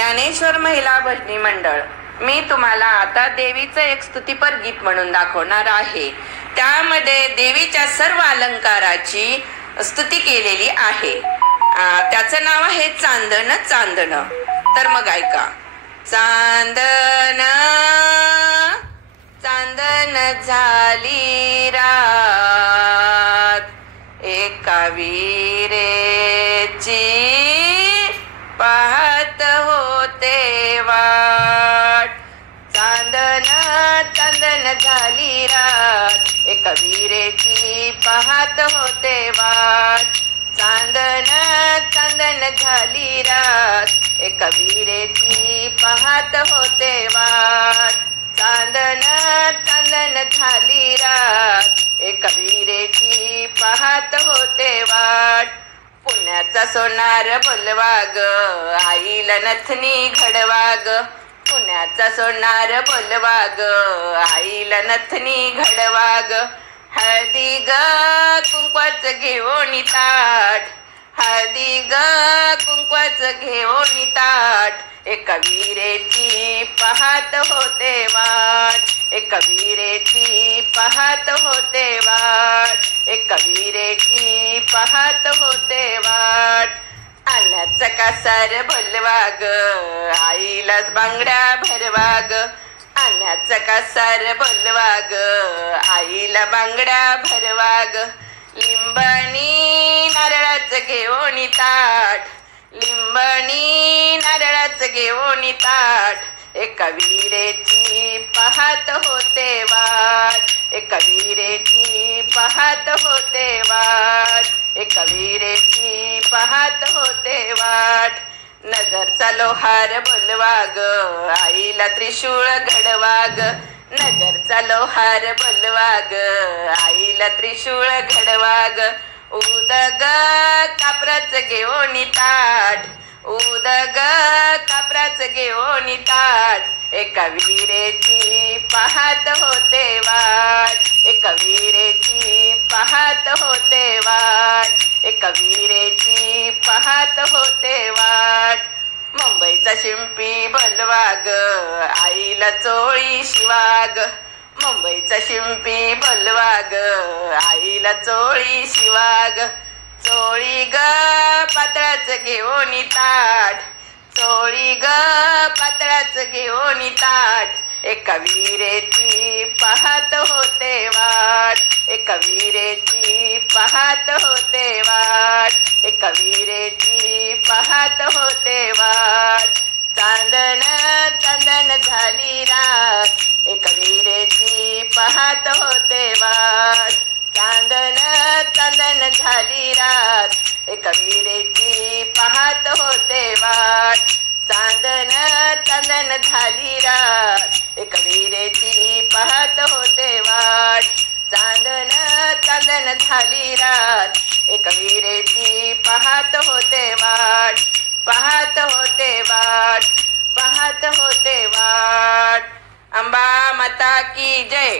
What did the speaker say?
ज्ञानेश्वर महिला भजनी मंडळ. मी तुम्हाला आता देवीचं एक स्तुतिपर गीत म्हणून दाखवणार आहे. त्यामध्ये देवीच्या सर्व अलंकाराची स्तुती केलेली आहे. त्याचं नाव आहे चांदन चांदन. तर मग ऐका. चांदन चांदन झाली रात, एका वीरेची पाहत होते वाट. चांदन चांदन झाली रात, एका वीरेची पाहत होते वाट. चांदन चांदन झाली रात, एका वीरेची पाहत होते वाट. चांदन चांदन झाली रात, एका वीरेची पाहत होते वाट. पुण्याचा सोनार बोलवा ग, आईला नथनी घडवा ग. पुण्याचा सोनार बोलवा ग, आईला नथनी घडवा ग. हळदी ग कुंकवाच घेऊन ताट, हळदी ग कुंकवाच घेऊन ताट. एका वीरेची पाहत होते वाट, एका वीरेची पाहत होते वाट. एका वीरेची पाहत होते वाट. आण्याचा कासार बोलवा ग, आईलाच बांगड्या भरवा ग. आण्याचा कासार बोलवा ग, आईला बांगड्या भरवा ग. लिंबणी नारळाच घेऊन ताट, लिंबणी नारळाच घेऊन ताट. एका वीरेची पाहत होते वाट, एका वीरेची पाहत होते वाट. एका वीरेची पाहत होते वाट. नगरचा लोहार बोलवा ग, आईला त्रिशूळ घडवा ग. नगरचा लोहार बोलवा ग, आईला त्रिशूळ घडवा ग. उदग कापराच घेऊन ताट, उदग कापराच घेऊन ताट. एका वीरेची पाहत होते वाट, एका वीरेची पाहत होते वाट. एका वीरेची पाहत होते वाट. मुंबईचा शिंपी बोलवा ग, आईला चोळी शिवा ग. मुंबईचा शिंपी बोलवा ग, आईला चोळी शिवा ग. चोळी ग पातळाच घेऊन ताट, चोळी ग पातळाच घेऊन ताट. एका वीरेची पाहत होते वाट, एका वीरेची पाहत होते वाट. एका वीरेची पाहत होते वाट. चांदन चांदन झाली रात, एका वीरेची पाहत होते वाट. चांदन चांदन झाली रात, एका वीरेची पाहत होते वाट. चांदन चांदन झाली रात, एका वीरेची पाहत होते वाट. चांदन चांदन झाली रात, एका वीरेची पाहत होते वाट. पाहत होते वाट, पाहत होते वाट. अंबा माता की जय.